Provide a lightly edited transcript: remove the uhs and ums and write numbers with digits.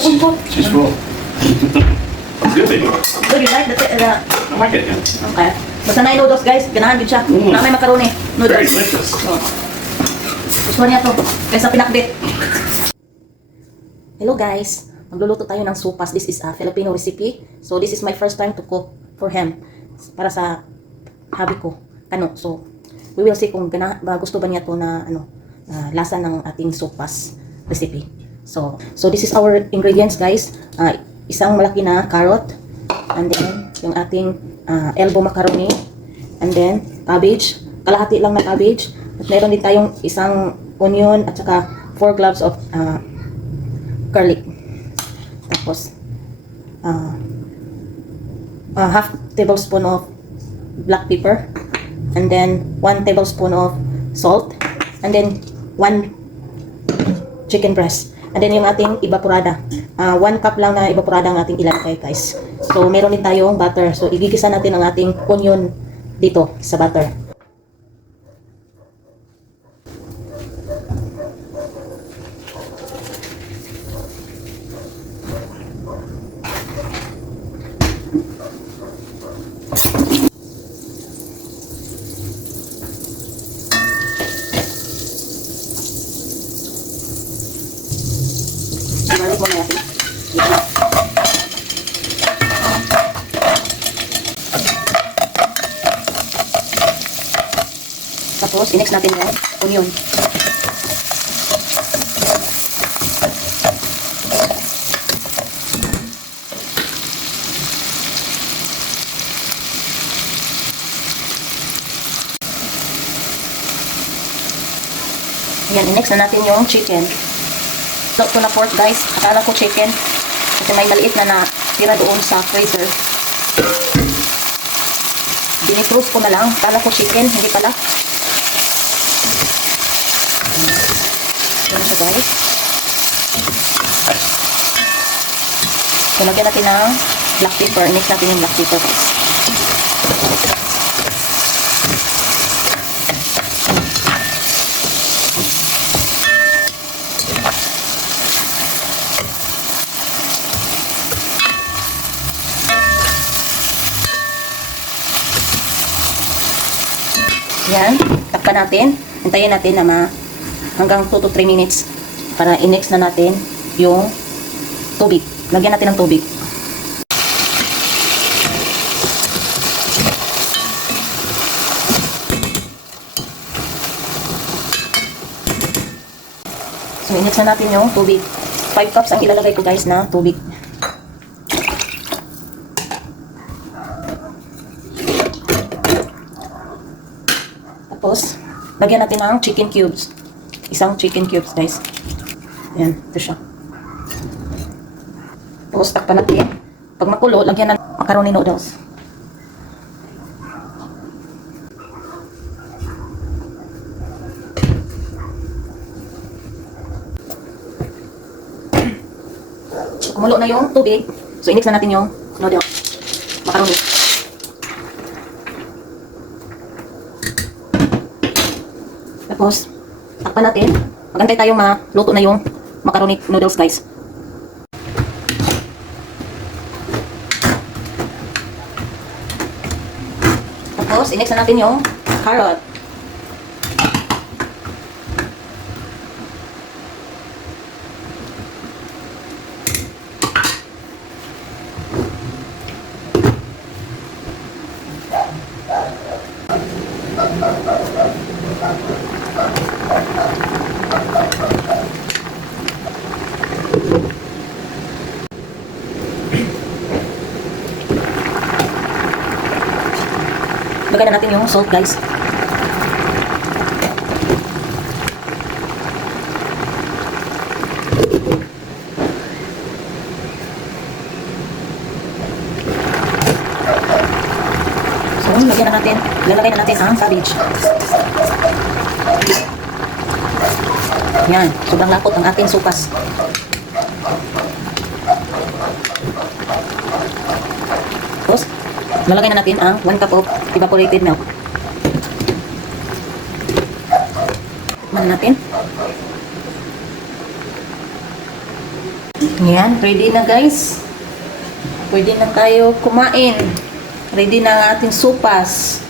She's full. It's good, baby. Good, you like the I like it, yeah. okay. Basta na noodles guys, ganahan din siya. Mm. Na may macaroni, Very noodles. delicious. Oh. Gusto niya to, kaysa pinakbit. Hello guys, magluluto tayo ng sopas. This is a Filipino recipe. So this is my first time to cook for him. Para sa hobby ko, kano. So we will see kung gusto ba niya to na lasa ng ating sopas recipe. So this is our ingredients guys. Isang malaki na carrot, and then yung ating elbow macaroni, and then cabbage, kalahati lang na cabbage, at meron din tayong isang onion at saka 4 cloves of garlic. Tapos half tablespoon of black pepper, and then 1 tablespoon of salt, and then 1 chicken breast. And then yung ating evaporada. 1 cup lang na evaporada ang ating ilalagay guys. So meron din tayong butter. So igigisa natin ang ating onion dito sa butter. Balik mo na natin. Tapos, i-next natin yung onion. Ayan, i-next na natin yung chicken. Ito na pork guys. Akala ko chicken. Kasi may maliit na tira doon sa freezer. Dinipros ko na lang. Akala ko chicken. Hindi pala. Ayan siya guys. So lagyan natin ng black pepper. Mix natin yung black pepper guys. Yan, takpan natin. Hintayin natin na hanggang 2 to 3 minutes para i-mix na natin yung tubig. Lagyan natin ng tubig. So, i-mix na natin yung tubig. 5 cups ang ilalagay ko guys na tubig. Tapos, lagyan natin ng chicken cubes. Isang chicken cubes, guys. Ayan, ito siya. Tapos, takpan natin. Pag makulo, lagyan ng macaroni noodles. So, kumulo na yung tubig. So, i-mix na natin yung noodles. Macaroni. Tapos, takpan natin. Magantay tayong maluto na yung macaroni noodles, guys. Tapos, i-mix na natin yung carrot. Lagay na natin yung salt, guys. So, lalagay na natin ang cabbage. Yan, sobrang lapot ang ating sopas. Tapos, lalagay na natin ang 1 cup of evaporated milk. Tikman natin. Yan, ready na guys. Pwede na tayo kumain. Ready na ang ating sopas.